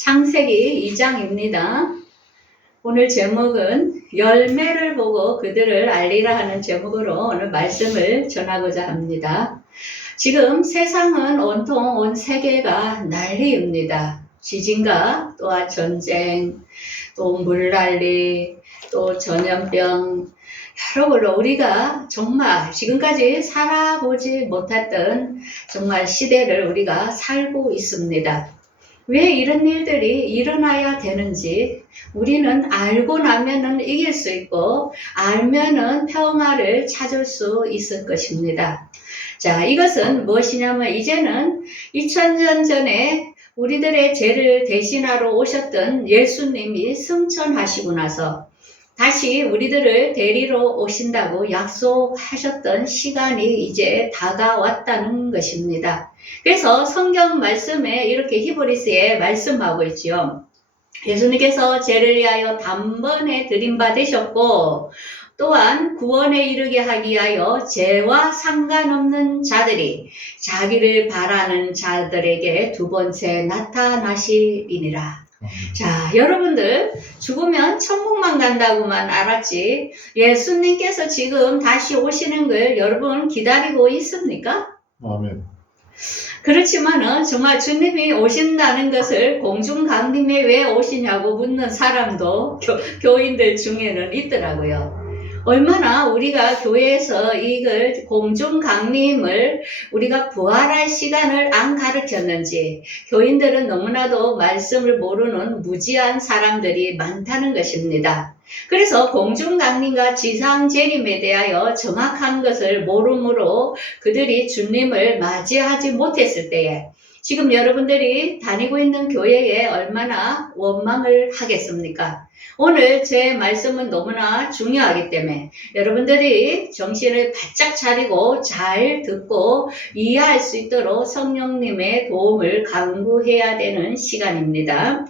창세기 2장입니다. 오늘 제목은 열매를 보고 그들을 알리라 하는 제목으로 오늘 말씀을 전하고자 합니다. 지금 세상은 온통 온 세계가 난리입니다. 지진과 또한 전쟁, 또 물난리, 또 전염병, 여러모로 우리가 정말 지금까지 살아보지 못했던 정말 시대를 우리가 살고 있습니다. 왜 이런 일들이 일어나야 되는지 우리는 알고 나면은 이길 수 있고 알면은 평화를 찾을 수 있을 것입니다. 자, 이것은 무엇이냐면 이제는 2000년 전에 우리들의 죄를 대신하러 오셨던 예수님이 승천하시고 나서 다시 우리들을 데리러 오신다고 약속하셨던 시간이 이제 다가왔다는 것입니다. 그래서 성경 말씀에 이렇게 히브리서에 말씀하고 있지요. 예수님께서 죄를 위하여 단번에 들임받으셨고 또한 구원에 이르게 하기 위하여 죄와 상관없는 자들이 자기를 바라는 자들에게 두 번째 나타나시리니라. 자, 여러분들 죽으면 천국만 간다고만 알았지 예수님께서 지금 다시 오시는 걸 여러분 기다리고 있습니까? 아멘. 그렇지만은 정말 주님이 오신다는 것을 공중강림에 왜 오시냐고 묻는 사람도 교인들 중에는 있더라고요. 얼마나 우리가 교회에서 이걸 공중강림을 우리가 부활할 시간을 안 가르쳤는지 교인들은 너무나도 말씀을 모르는 무지한 사람들이 많다는 것입니다. 그래서 공중강림과 지상재림에 대하여 정확한 것을 모름으로 그들이 주님을 맞이하지 못했을 때에 지금 여러분들이 다니고 있는 교회에 얼마나 원망을 하겠습니까? 오늘 제 말씀은 너무나 중요하기 때문에 여러분들이 정신을 바짝 차리고 잘 듣고 이해할 수 있도록 성령님의 도움을 간구해야 되는 시간입니다.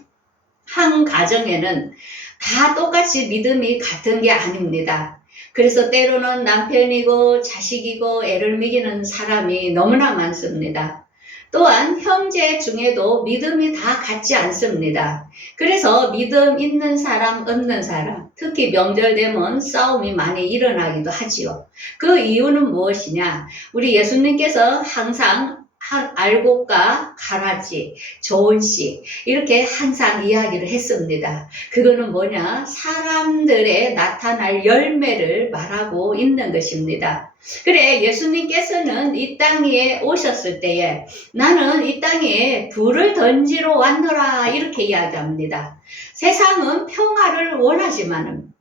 한 가정에는 다 똑같이 믿음이 같은 게 아닙니다. 그래서 때로는 남편이고 자식이고 애를 먹이는 사람이 너무나 많습니다. 또한 형제 중에도 믿음이 다 같지 않습니다. 그래서 믿음 있는 사람, 없는 사람, 특히 명절 되면 싸움이 많이 일어나기도 하지요. 그 이유는 무엇이냐? 우리 예수님께서 항상 알곡과 가라지, 좋은 씨 이렇게 항상 이야기를 했습니다. 그거는 뭐냐? 사람들의 나타날 열매를 말하고 있는 것입니다. 그래 예수님께서는 이 땅에 오셨을 때에 나는 이 땅에 불을 던지러 왔노라 이렇게 이야기합니다. 세상은 평화를 원하지만은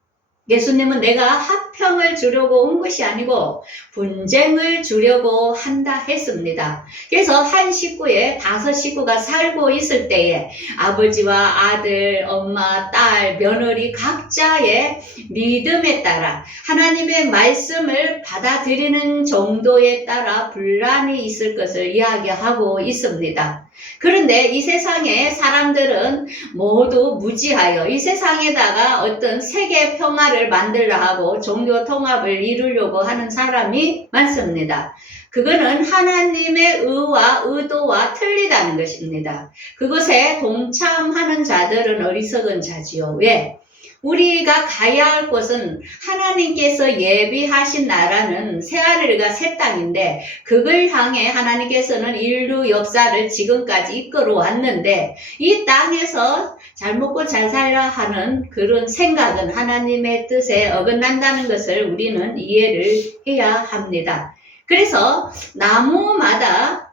예수님은 내가 화평을 주려고 온 것이 아니고 분쟁을 주려고 한다 했습니다. 그래서 한 식구에 5 식구가 살고 있을 때에 아버지와 아들, 엄마, 딸, 며느리 각자의 믿음에 따라 하나님의 말씀을 받아들이는 정도에 따라 분란이 있을 것을 이야기하고 있습니다. 그런데 이 세상의 사람들은 모두 무지하여 이 세상에다가 어떤 세계 평화를 만들려 하고 종교 통합을 이루려고 하는 사람이 많습니다. 그거는 하나님의 의와 의도와 틀리다는 것입니다. 그것에 동참하는 자들은 어리석은 자지요. 왜? 우리가 가야 할 곳은 하나님께서 예비하신 나라는 새하늘과 새 땅인데 그걸 향해 하나님께서는 인류 역사를 지금까지 이끌어 왔는데 이 땅에서 잘 먹고 잘 살려 하는 그런 생각은 하나님의 뜻에 어긋난다는 것을 우리는 이해를 해야 합니다. 그래서 나무마다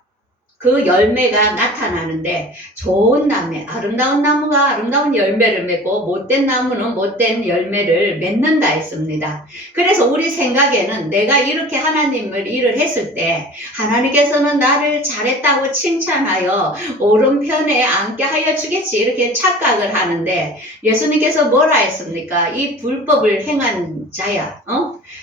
그 열매가 나타나는데 좋은 나무, 아름다운 나무가 아름다운 열매를 맺고 못된 나무는 못된 열매를 맺는다 했습니다. 그래서 우리 생각에는 내가 이렇게 하나님을 일을 했을 때 하나님께서는 나를 잘했다고 칭찬하여 오른편에 앉게 하여 주겠지 이렇게 착각을 하는데 예수님께서 뭐라 했습니까? 이 불법을 행한 자야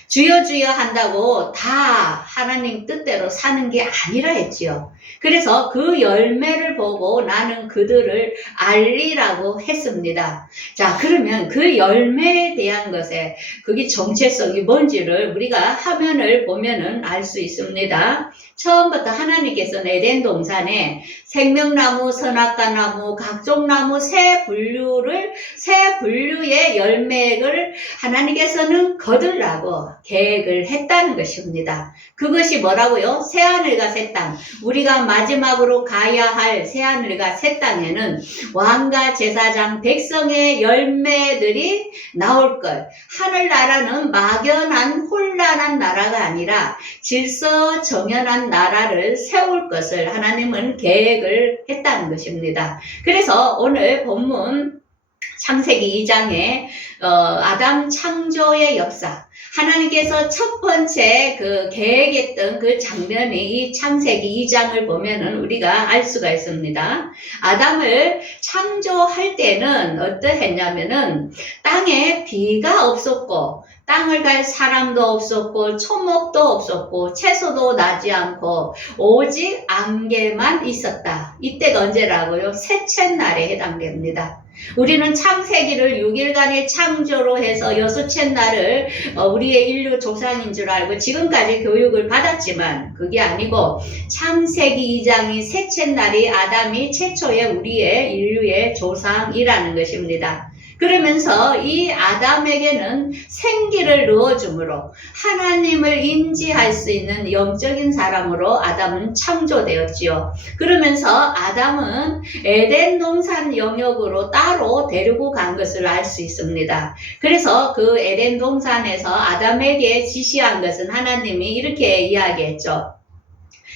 주여 주여 한다고 다 하나님 뜻대로 사는 게 아니라 했지요. 그래서 그 열매를 보고 나는 그들을 알리라고 했습니다. 자, 그러면 그 열매에 대한 것에 그게 정체성이 뭔지를 우리가 화면을 보면은 알 수 있습니다. 처음부터 하나님께서는 에덴 동산에 생명나무, 선악과나무, 각종 나무 세 분류의 열매를 하나님께서는 거두려고 계획을 했다는 것입니다. 그것이 뭐라고요? 새하늘과 새 땅. 우리가 마지막으로 가야 할 새하늘과 새 땅에는 왕과 제사장 백성의 열매들이 나올 것. 하늘나라는 막연한 혼란한 나라가 아니라 질서 정연한 나라를 세울 것을 하나님은 계획을 했다는 것입니다. 그래서 오늘 본문 창세기 2장에 아담 창조의 역사, 하나님께서 첫 번째 그 계획했던 그 장면이 이 창세기 2장을 보면은 우리가 알 수가 있습니다. 아담을 창조할 때는 어떠했냐면은 땅에 비가 없었고 땅을 갈 사람도 없었고 초목도 없었고 채소도 나지 않고 오직 안개만 있었다. 이때가 언제라고요? 셋째 날에 해당됩니다. 우리는 창세기를 6일간의 창조로 해서 여섯째 날을 우리의 인류 조상인 줄 알고 지금까지 교육을 받았지만 그게 아니고 창세기 2장이 셋째 날이 아담이 최초의 우리의 인류의 조상이라는 것입니다. 그러면서 이 아담에게는 생기를 넣어주므로 하나님을 인지할 수 있는 영적인 사람으로 아담은 창조되었지요. 그러면서 아담은 에덴 동산 영역으로 따로 데리고 간 것을 알 수 있습니다. 그래서 그 에덴 동산에서 아담에게 지시한 것은 하나님이 이렇게 이야기했죠.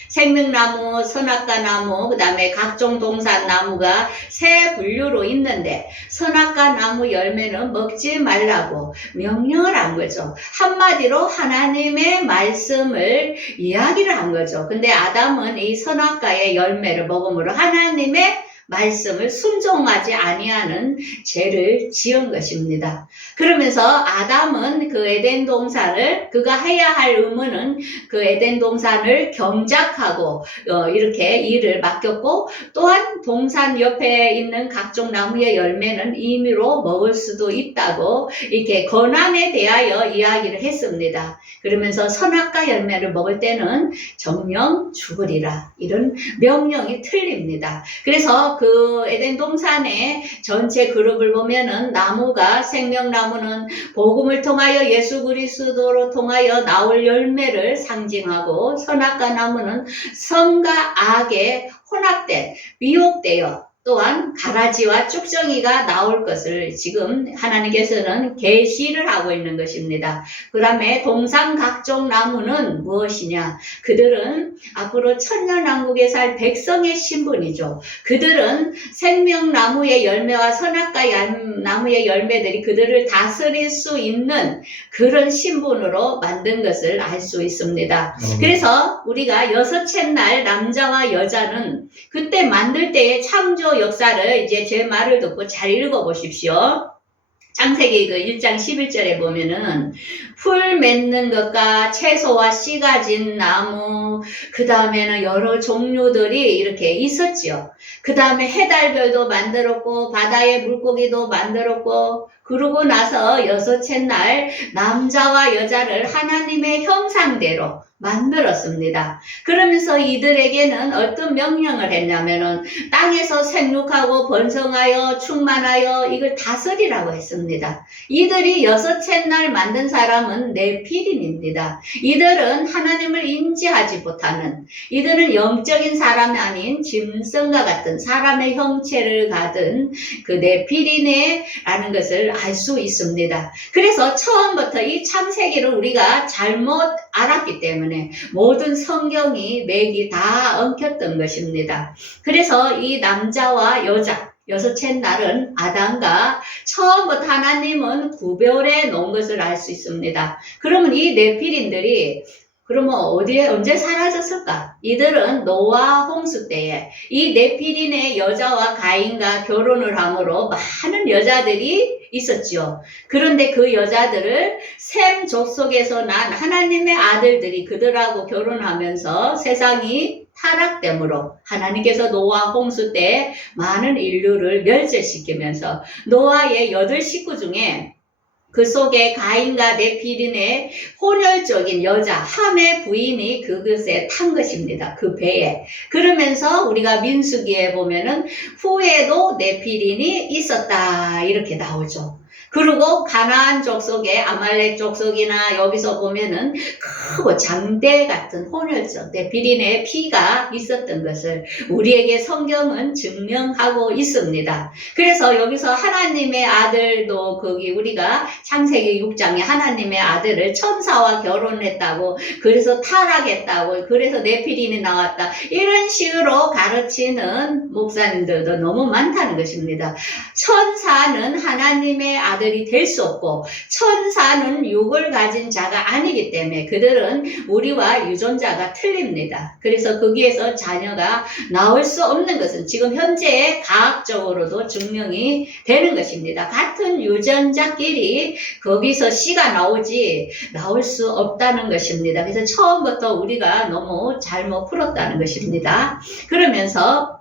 생명나무, 선악과나무, 그 다음에 각종 동산나무가 세 분류로 있는데 선악과나무 열매는 먹지 말라고 명령을 한 거죠. 한마디로 하나님의 말씀을 이야기를 한 거죠. 근데 아담은 이 선악과의 열매를 먹음으로 하나님의 말씀을 순종하지 아니하는 죄를 지은 것입니다. 그러면서 아담은 그 에덴 동산을 그가 해야 할 의무는 그 에덴 동산을 경작하고 이렇게 일을 맡겼고 또한 동산 옆에 있는 각종 나무의 열매는 임의로 먹을 수도 있다고 이렇게 권한에 대하여 이야기를 했습니다. 그러면서 선악과 열매를 먹을 때는 정령 죽으리라 이런 명령이 틀립니다. 그래서 그 에덴 동산의 전체 그룹을 보면은 나무가 생명나무는 복음을 통하여 예수 그리스도로 통하여 나올 열매를 상징하고 선악과 나무는 선과 악에 혼합된 미혹되어 또한 가라지와 쭉정이가 나올 것을 지금 하나님께서는 계시를 하고 있는 것입니다. 그 다음에 동산 각종 나무는 무엇이냐? 그들은 앞으로 천년왕국에 살 백성의 신분이죠. 그들은 생명나무의 열매와 선악과 나무의 열매들이 그들을 다스릴 수 있는 그런 신분으로 만든 것을 알 수 있습니다. 그래서 우리가 여섯째 날 남자와 여자는 그때 만들 때의 창조 역사를 이제 제 말을 듣고 잘 읽어보십시오. 창세기 그 1장 11절에 보면은 풀 맺는 것과 채소와 씨 가진 나무, 그 다음에는 여러 종류들이 이렇게 있었지요. 그 다음에 해달별도 만들었고 바다의 물고기도 만들었고 그러고 나서 여섯째 날 남자와 여자를 하나님의 형상대로 만들었습니다. 그러면서 이들에게는 어떤 명령을 했냐면은 땅에서 생육하고 번성하여 충만하여 이걸 다스리라고 했습니다. 이들이 여섯째 날 만든 사람은 네피림입니다. 이들은 하나님을 인지하지 못하는, 이들은 영적인 사람이 아닌 짐승과 같은 사람의 형체를 가진 그 네피림이라는 것을 알 수 있습니다. 그래서 처음부터 이 창세기를 우리가 잘못 알았기 때문에 모든 성경이 맥이 다 엉켰던 것입니다. 그래서 이 남자와 여자 여섯째 날은 아담과 처음부터 하나님은 구별해 놓은 것을 알 수 있습니다. 그러면 이 네피림들이 그러면 어디에 언제 사라졌을까? 이들은 노아 홍수 때에 이 네피림의 여자와 가인과 결혼을 함으로 많은 여자들이 있었지요. 그런데 그 여자들을 셈 족속에서 난 하나님의 아들들이 그들하고 결혼하면서 세상이 타락됨으로 하나님께서 노아 홍수 때 많은 인류를 멸절시키면서 노아의 8식구 중에 그 속에 가인과 네피린의 혼혈적인 여자 함의 부인이 그것에 탄 것입니다. 그 배에. 그러면서 우리가 민수기에 보면은 후에도 네피린이 있었다 이렇게 나오죠. 그리고 가나안 족속의 아말렉 족속이나 여기서 보면은 크고 장대 같은 혼혈적 네피린의 피가 있었던 것을 우리에게 성경은 증명하고 있습니다. 그래서 여기서 하나님의 아들도 거기 우리가 창세기 6장에 하나님의 아들을 천사와 결혼했다고 그래서 타락했다고 그래서 네피린이 나왔다 이런 식으로 가르치는 목사님들도 너무 많다는 것입니다. 천사는 하나님의 아들이 될 수 없고 천사는 육을 가진 자가 아니기 때문에 그들은 우리와 유전자가 틀립니다. 그래서 거기에서 자녀가 나올 수 없는 것은 지금 현재 과학적으로도 증명이 되는 것입니다. 같은 유전자끼리 거기서 씨가 나오지 나올 수 없다는 것입니다. 그래서 처음부터 우리가 너무 잘못 풀었다는 것입니다. 그러면서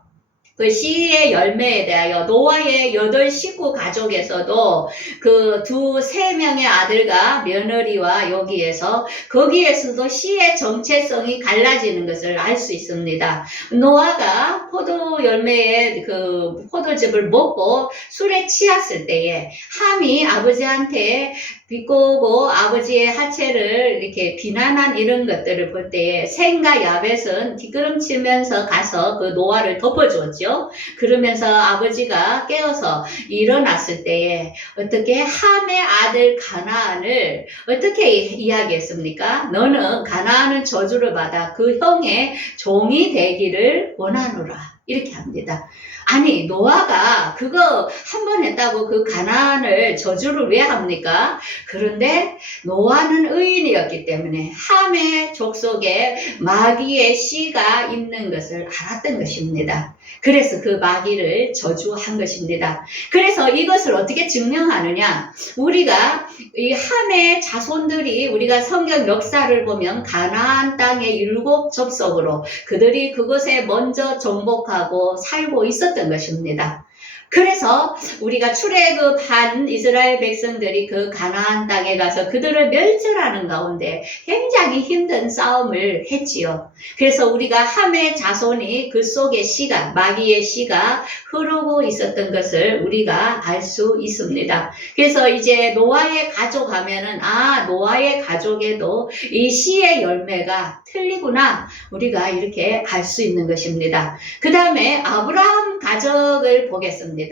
그 씨의 열매에 대하여 노아의 8식구 가족에서도 그 3명의 아들과 며느리와 여기에서 거기에서도 씨의 정체성이 갈라지는 것을 알 수 있습니다. 노아가 포도 열매의 그 포도즙을 먹고 술에 취했을 때에 함이 아버지한테 비꼬고 아버지의 하체를 이렇게 비난한 이런 것들을 볼 때에 셈과 야벳은 뒷걸음치면서 가서 그 노아를 덮어주었죠. 그러면서 아버지가 깨어서 일어났을 때에 어떻게 함의 아들 가나안을 어떻게 이야기했습니까? 너는 가나안은 저주를 받아 그 형의 종이 되기를 원하노라. 이렇게 합니다. 아니 노아가 그거 한 번 했다고 그 가나안을 저주를 왜 합니까? 그런데 노아는 의인이었기 때문에 함의 족속에 마귀의 씨가 있는 것을 알았던 것입니다. 그래서 그 마귀를 저주한 것입니다. 그래서 이것을 어떻게 증명하느냐? 우리가 이 함의 자손들이 우리가 성경 역사를 보면 가나안 땅의 7 족속으로 그들이 그곳에 먼저 정복하고 살고 있었던 것입니다. 그래서 우리가 출애굽한 이스라엘 백성들이 그 가나안 땅에 가서 그들을 멸절하는 가운데 굉장히 힘든 싸움을 했지요. 그래서 우리가 함의 자손이 그 속에 씨가 마귀의 씨가 흐르고 있었던 것을 우리가 알 수 있습니다. 그래서 이제 노아의 가족 하면은 노아의 가족에도 이 씨의 열매가 틀리구나 우리가 이렇게 알 수 있는 것입니다. 그 다음에 아브라함 가족을 보겠습니다.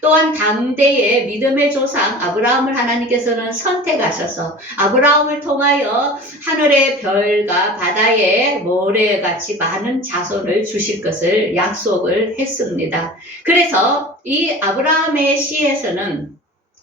또한 당대의 믿음의 조상 아브라함을 하나님께서는 선택하셔서 아브라함을 통하여 하늘의 별과 바다의 모래같이 많은 자손을 주실 것을 약속을 했습니다. 그래서 이 아브라함의 씨에서는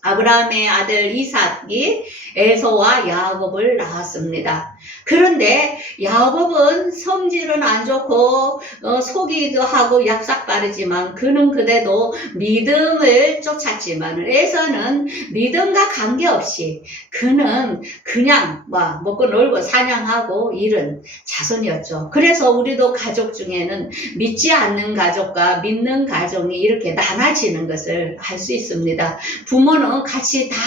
아브라함의 아들 이삭이 에서와 야곱을 낳았습니다. 그런데 야곱은 성질은 안 좋고 속이기도 하고 얍삭 바르지만 그는 그래도 믿음을 쫓았지만 에서는 믿음과 관계없이 그는 그냥 먹고 놀고 사냥하고 이런 자손이었죠. 그래서 우리도 가족 중에는 믿지 않는 가족과 믿는 가족이 이렇게 나눠지는 것을 알 수 있습니다. 부모는 같이 다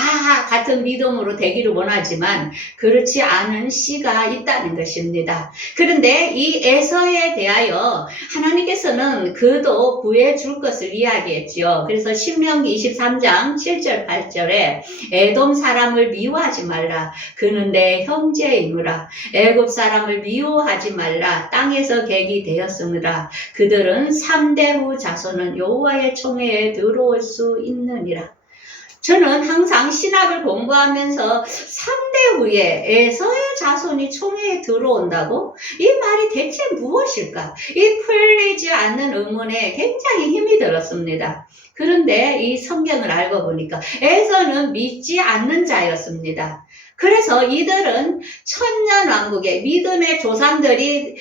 같은 믿음으로 되기를 원하지만 그렇지 않은 씨가 있다는 것입니다. 그런데 이 에서에 대하여 하나님께서는 그도 구해줄 것을 이야기했지요. 그래서 신명기 23장 7절 8절에 에돔 사람을 미워하지 말라. 그는 내 형제이므라. 애굽 사람을 미워하지 말라. 땅에서 객이 되었으므라. 그들은 3대 후 자손은 여호와의 총회에 들어올 수 있느니라. 저는 항상 신학을 공부하면서 3대 후에 에서의 자손이 총회에 들어온다고? 이 말이 대체 무엇일까? 이 풀리지 않는 의문에 굉장히 힘이 들었습니다. 그런데 이 성경을 알고 보니까 에서는 믿지 않는 자였습니다. 그래서 이들은 천년왕국의 믿음의 조상들이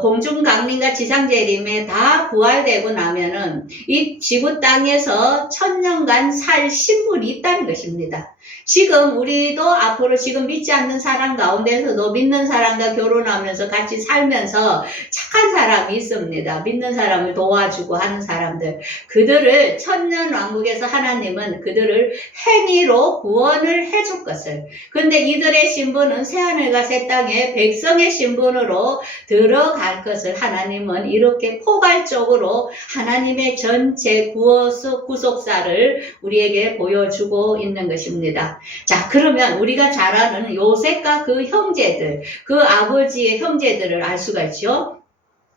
공중강림과 지상재림에 다 부활되고 나면은 이 지구 땅에서 천년간 살 신분이 있다는 것입니다. 지금 우리도 앞으로 지금 믿지 않는 사람 가운데서도 믿는 사람과 결혼하면서 같이 살면서 착한 사람이 있습니다. 믿는 사람을 도와주고 하는 사람들. 그들을 천년왕국에서 하나님은 그들을 행위로 구원을 해줄 것을. 근데 이들의 신분은 새하늘과 새 땅에 백성의 신분으로 들어갈 것을 하나님은 이렇게 포괄적으로 하나님의 전체 구속사를 우리에게 보여주고 있는 것입니다. 자, 그러면 우리가 잘 아는 요셉과 그 형제들, 그 아버지의 형제들을 알 수가 있죠.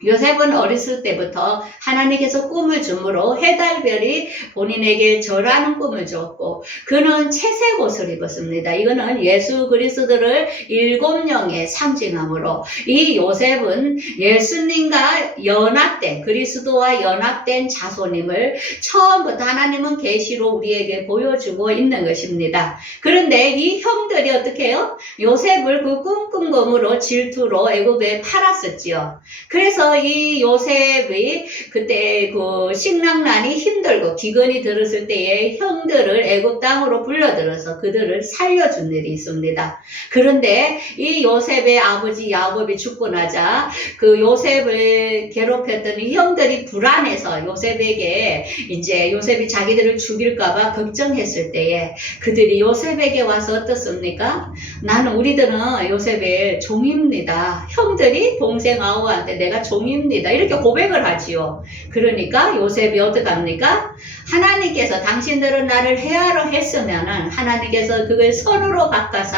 요셉은 어렸을 때부터 하나님께서 꿈을 주므로 해달별이 본인에게 절하는 꿈을 줬고 그는 채색 옷을 입었습니다. 이거는 예수 그리스도를 7영에 상징하므로 이 요셉은 예수님과 연합된 그리스도와 연합된 자손임을 처음부터 하나님은 계시로 우리에게 보여주고 있는 것입니다. 그런데 이 형들이 어떻게 해요? 요셉을 그 꿈꿈으로 질투로 애굽에 팔았었지요. 그래서 이 요셉이 그때 그 식량난이 힘들고 기근이 들었을 때에 형들을 애굽 땅으로 불러들여서 그들을 살려준 일이 있습니다. 그런데 이 요셉의 아버지 야곱이 죽고 나자 그 요셉을 괴롭혔던 이 형들이 불안해서 요셉에게 이제 요셉이 자기들을 죽일까봐 걱정했을 때에 그들이 요셉에게 와서 어떻습니까? 우리들은 요셉의 종입니다. 형들이 동생 아우한테 내가 종입니다. 이렇게 고백을 하지요. 그러니까 요셉이 어떡합니까? 하나님께서 당신들은 나를 해하러 했으면은 하나님께서 그걸 선으로 바꿔서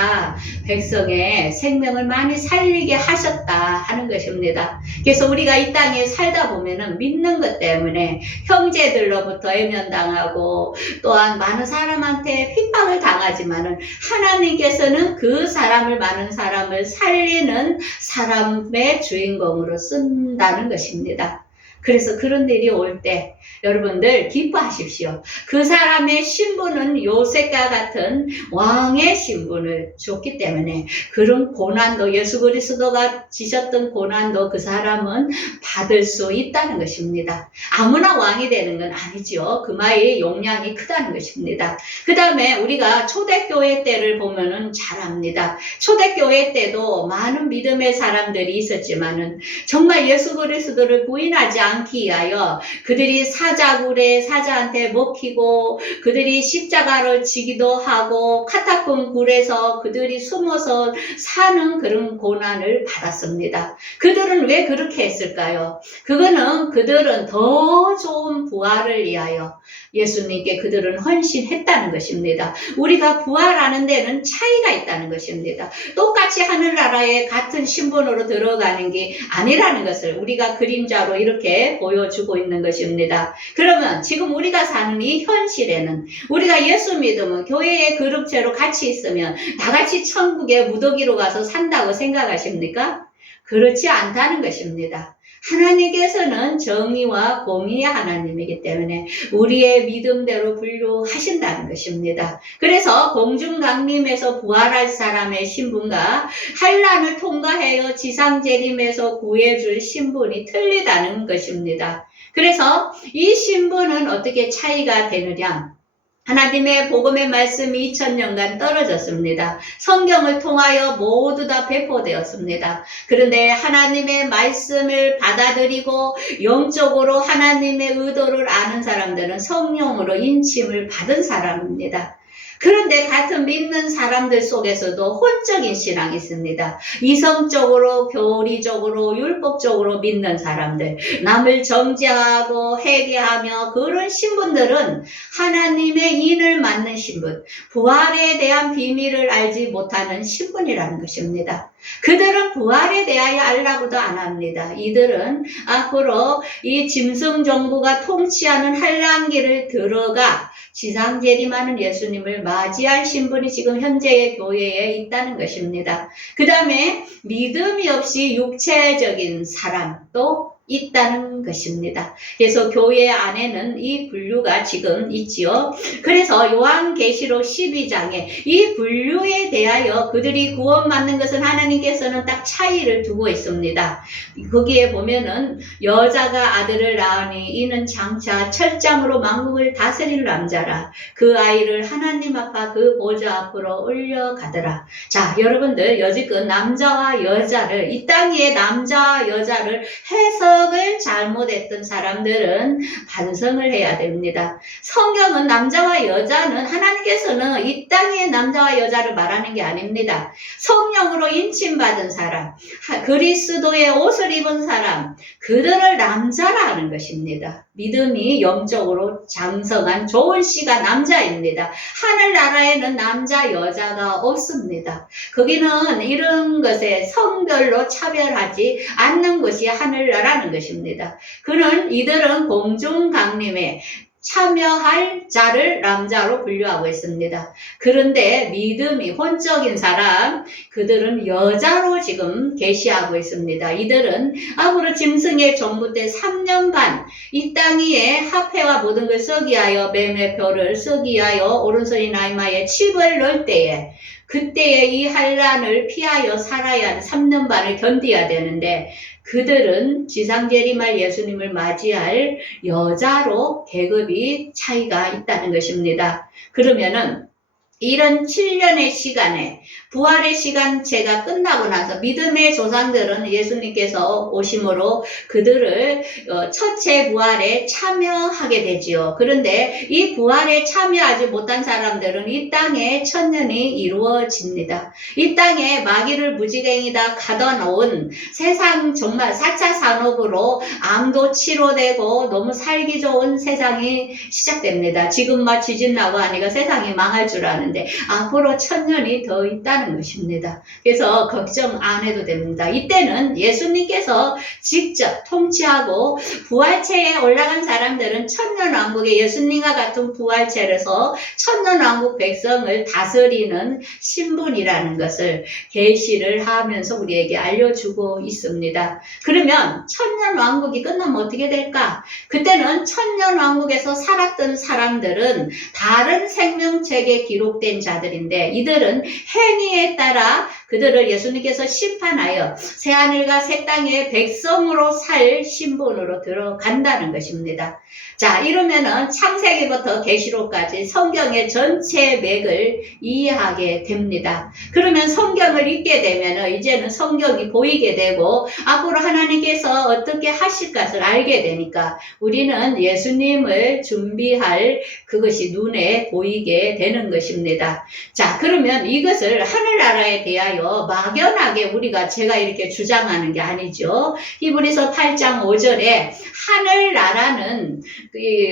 백성의 생명을 많이 살리게 하셨다 하는 것입니다. 그래서 우리가 이 땅에 살다 보면은 믿는 것 때문에 형제들로부터 애면당하고 또한 많은 사람한테 핍박을 당하지만은 하나님께서는 그 사람을 많은 사람을 살리는 사람의 주인공으로 쓴다는 것입니다. 그래서 그런 일이 올 때 여러분들 기뻐하십시오. 그 사람의 신분은 요셉과 같은 왕의 신분을 줬기 때문에 그런 고난도 예수 그리스도가 지셨던 고난도 그 사람은 받을 수 있다는 것입니다. 아무나 왕이 되는 건 아니죠. 그마의 용량이 크다는 것입니다. 그 다음에 우리가 초대교회 때를 보면은 잘 압니다. 초대교회 때도 많은 믿음의 사람들이 있었지만은 정말 예수 그리스도를 부인하지 않기 위하여 그들이 사자굴에 사자한테 먹히고 그들이 십자가를 지기도 하고 카타콤 굴에서 그들이 숨어서 사는 그런 고난을 받았습니다. 그들은 왜 그렇게 했을까요? 그들은 더 좋은 부활을 위하여 예수님께 그들은 헌신했다는 것입니다. 우리가 부활하는 데는 차이가 있다는 것입니다. 똑같이 하늘나라에 같은 신분으로 들어가는 게 아니라는 것을 우리가 그림자로 이렇게 보여주고 있는 것입니다. 그러면 지금 우리가 사는 이 현실에는 우리가 예수 믿으면 교회의 그룹체로 같이 있으면 다 같이 천국의 무더기로 가서 산다고 생각하십니까? 그렇지 않다는 것입니다. 하나님께서는 정의와 공의의 하나님이기 때문에 우리의 믿음대로 분류하신다는 것입니다. 그래서 공중강림에서 부활할 사람의 신분과 환난을 통과하여 지상재림에서 구해줄 신분이 틀리다는 것입니다. 그래서 이 신분은 어떻게 차이가 되느냐? 하나님의 복음의 말씀이 2000년간 떨어졌습니다. 성경을 통하여 모두 다 배포되었습니다. 그런데 하나님의 말씀을 받아들이고 영적으로 하나님의 의도를 아는 사람들은 성령으로 인침을 받은 사람입니다. 그런데 같은 믿는 사람들 속에서도 혼적인 신앙이 있습니다. 이성적으로, 교리적으로, 율법적으로 믿는 사람들, 남을 정죄하고 회개하며 그런 신분들은 하나님의 인을 맡는 신분, 부활에 대한 비밀을 알지 못하는 신분이라는 것입니다. 그들은 부활에 대하여 알라고도 안 합니다. 이들은 앞으로 이 짐승 정부가 통치하는 환란기를 들어가 지상재림하는 예수님을 맞이할 신분이 지금 현재의 교회에 있다는 것입니다. 그 다음에 믿음이 없이 육체적인 사람, 또 있다는 것입니다. 그래서 교회 안에는 이 분류가 지금 있지요. 그래서 요한계시록 12장에 이 분류에 대하여 그들이 구원받는 것은 하나님께서는 딱 차이를 두고 있습니다. 거기에 보면은 여자가 아들을 낳으니 이는 장차 철장으로 만국을 다스릴 남자라. 그 아이를 하나님 앞과 그 보좌 앞으로 올려가더라. 자, 여러분들 여지껏 남자와 여자를, 이 땅의 남자와 여자를 해석을 잘못했던 사람들은 반성을 해야 됩니다. 성경은 남자와 여자는, 하나님께서는 이 땅의 남자와 여자를 말하는 게 아닙니다. 성령으로 인침받은 사람, 그리스도의 옷을 입은 사람, 그들을 남자라 하는 것입니다. 믿음이 영적으로 장성한 좋은 씨가 남자입니다. 하늘나라에는 남자 여자가 없습니다. 거기는 이런 것에 성별로 차별하지 않는 것이 하늘나라는 것입니다. 이들은 공중강림에 참여할 자를 남자로 분류하고 있습니다. 그런데 믿음이 혼적인 사람, 그들은 여자로 지금 계시하고 있습니다. 이들은 앞으로 짐승의 정부 때 3년 반 이 땅 위에 화폐와 모든 걸 서기하여 매매표를 서기하여 오른손이 나이마에 칩을 넣을 때에, 그때에 이 환란을 피하여 살아야 하는 3년 반을 견뎌야 되는데, 그들은 지상재림할 예수님을 맞이할 여자로 계급이 차이가 있다는 것입니다. 그러면은 이런 7년의 시간에 부활의 시간체가 끝나고 나서 믿음의 조상들은 예수님께서 오심으로 그들을 첫째 부활에 참여하게 되지요. 그런데 이 부활에 참여하지 못한 사람들은 이 땅에 천년이 이루어집니다. 이 땅에 마귀를 무지갱이다 가둬놓은 세상, 정말 4차 산업으로 암도 치료되고 너무 살기 좋은 세상이 시작됩니다. 지금 막 지진 나고 하니까 세상이 망할 줄 아는데 앞으로 천년이 더 있다는 것입니다. 그래서 걱정 안 해도 됩니다. 이때는 예수님께서 직접 통치하고 부활체에 올라간 사람들은 천년왕국의 예수님과 같은 부활체에서 천년왕국 백성을 다스리는 신분이라는 것을 계시를 하면서 우리에게 알려주고 있습니다. 그러면 천년왕국이 끝나면 어떻게 될까? 그때는 천년왕국에서 살았던 사람들은 다른 생명책에 기록된 자들인데, 이들은 행위에 따라 그들을 예수님께서 심판하여 새하늘과 새 땅의 백성으로 살 신분으로 들어간다는 것입니다. 자, 이러면은 창세기부터 계시록까지 성경의 전체 맥을 이해하게 됩니다. 그러면 성경을 읽게 되면은 이제는 성경이 보이게 되고 앞으로 하나님께서 어떻게 하실 것을 알게 되니까 우리는 예수님을 준비할 그것이 눈에 보이게 되는 것입니다. 자, 그러면 이것을 하늘나라에 대하여 막연하게 제가 이렇게 주장하는 게 아니죠. 히브리서 8장 5절에 하늘나라는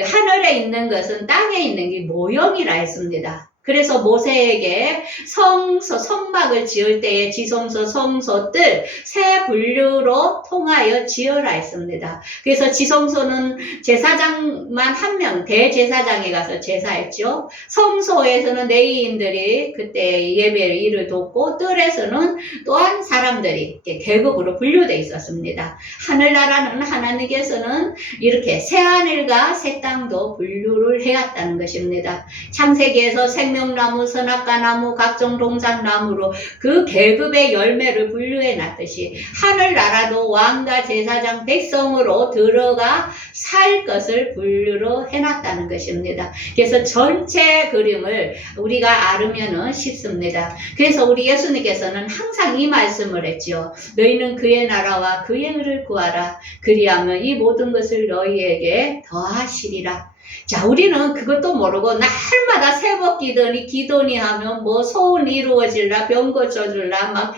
하늘에 있는 것은 땅에 있는 게 모형이라 했습니다. 그래서 모세에게 성막을 지을 때에 지성소, 성소들 세 분류로 통하여 지어라 했습니다. 그래서 지성소는 제사장만 한 명, 대제사장에 가서 제사했죠. 성소에서는 레위인들이 그때 예배를 일을 돕고, 뜰에서는 또한 사람들이 계급으로 분류되어 있었습니다. 하늘나라는 하나님께서는 이렇게 새하늘과 새 땅도 분류를 해왔다는 것입니다. 창세기에서 생명나무, 선악과나무, 각종 동산나무로 그 계급의 열매를 분류해 놨듯이 하늘나라도 왕과 제사장, 백성으로 들어가 살 것을 분류로 해놨다는 것입니다. 그래서 전체 그림을 우리가 알으면 쉽습니다. 그래서 우리 예수님께서는 항상 이 말씀을 했죠. 너희는 그의 나라와 그의 의를 구하라. 그리하면 이 모든 것을 너희에게 더하시리라. 자, 우리는 그것도 모르고 날마다 새벽 기도니 하면 뭐 소원 이루어질라, 병 고쳐줄라, 막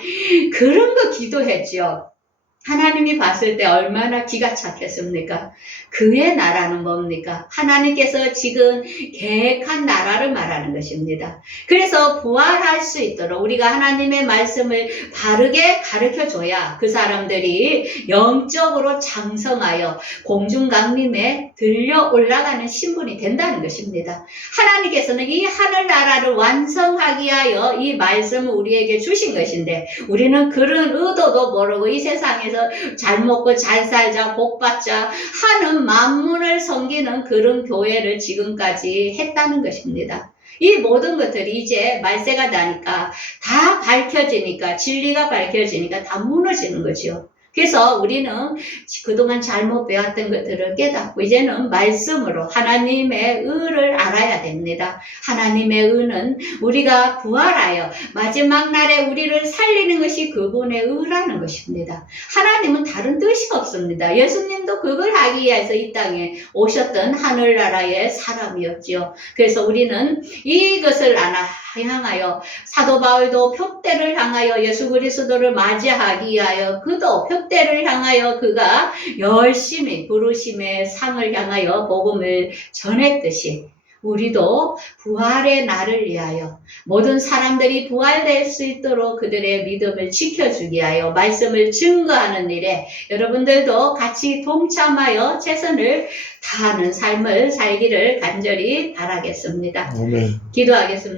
그런 거 기도했죠. 하나님이 봤을 때 얼마나 기가 착했습니까? 그의 나라는 뭡니까? 하나님께서 지금 계획한 나라를 말하는 것입니다. 그래서 부활할 수 있도록 우리가 하나님의 말씀을 바르게 가르쳐줘야 그 사람들이 영적으로 장성하여 공중강림에 들려 올라가는 신분이 된다는 것입니다. 하나님께서는 이 하늘나라를 완성하기 위하여 이 말씀을 우리에게 주신 것인데 우리는 그런 의도도 모르고 이 세상에서 나라에서 잘 먹고 잘 살자, 복 받자 하는 만문을 섬기는 그런 교회를 지금까지 했다는 것입니다. 이 모든 것들이 이제 말세가 나니까 다 밝혀지니까, 진리가 밝혀지니까 다 무너지는 거죠. 그래서 우리는 그동안 잘못 배웠던 것들을 깨닫고 이제는 말씀으로 하나님의 의를 알아야 됩니다. 하나님의 의는 우리가 부활하여 마지막 날에 우리를 살리는 것이 그분의 의라는 것입니다. 하나님은 다른 뜻이 없습니다. 예수님도 그걸 하기 위해서 이 땅에 오셨던 하늘나라의 사람이었죠. 그래서 우리는 이것을 향하여 사도 바울도 표대를 향하여 예수 그리스도를 맞이하기 위하여 그도 표대를 향하여 그가 열심히 부르심의 상을 향하여 복음을 전했듯이 우리도 부활의 날을 위하여 모든 사람들이 부활될 수 있도록 그들의 믿음을 지켜주기 위하여 말씀을 증거하는 일에 여러분들도 같이 동참하여 최선을 다하는 삶을 살기를 간절히 바라겠습니다. 아멘. 기도하겠습니다.